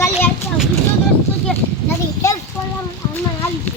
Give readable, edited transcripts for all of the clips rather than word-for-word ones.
ખાલી આ બીજો દોસ્તો છે નથી હેલ્પ કરવાનું હનુમાન આવી છે.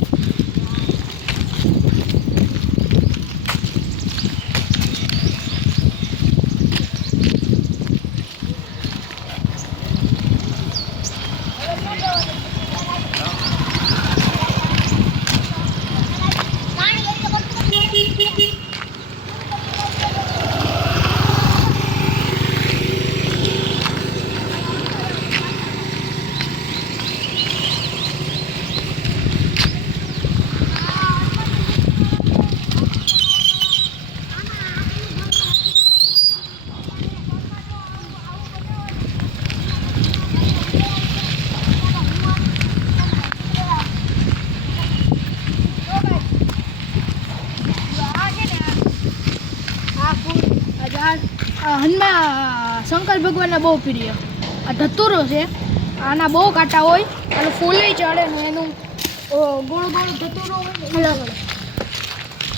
હનુમાન શંકર ભગવાનના બહુ પ્રિય આ ધતુરો છે. આના બહુ કાંટા હોય અને ફૂલે ચડે ને એનું ગોળ ગોળ ધતુરો હોય.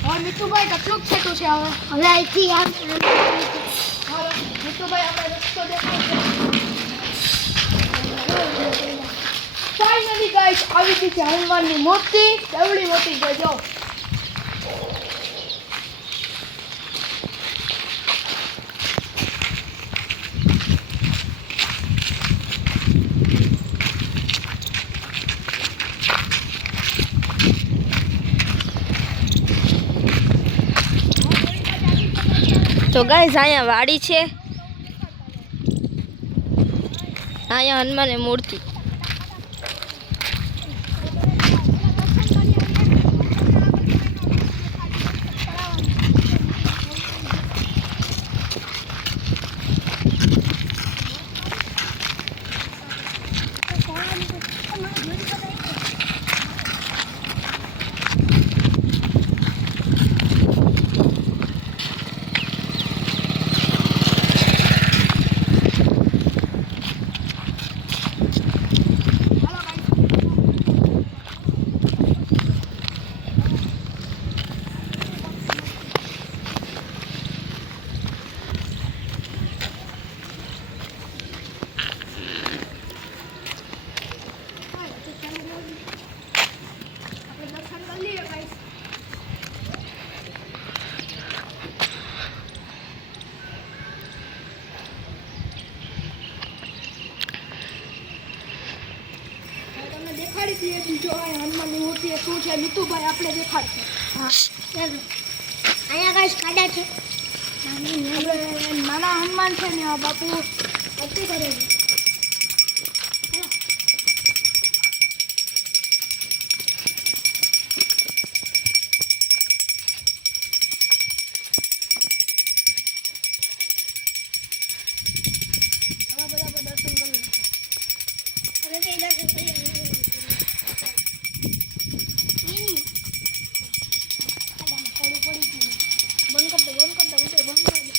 હવે મીઠુભાઈ કેટલું છેટું છે હવે અહીંથી મીઠુભાઈ આપણે રસ્તો દેખાય ફાઇનલી ગાઈસ આવી ગઈ છે હનુમાનની મૂર્તિ. એવડી મોટી છે જો. તો ગાઈસ અહીંયા વાડી છે, અહીંયા હનુમાનની મૂર્તિ. દેખાડી દઈએ બીજો હનુમાનની મૂર્તિ શું છે નીતુભાઈ આપણે દેખાડશે. હા ચાલો અહીંયા ગાઈસ ખાડા છે. નાના હનુમાન છે ને બાપુ અતિ કરે છે.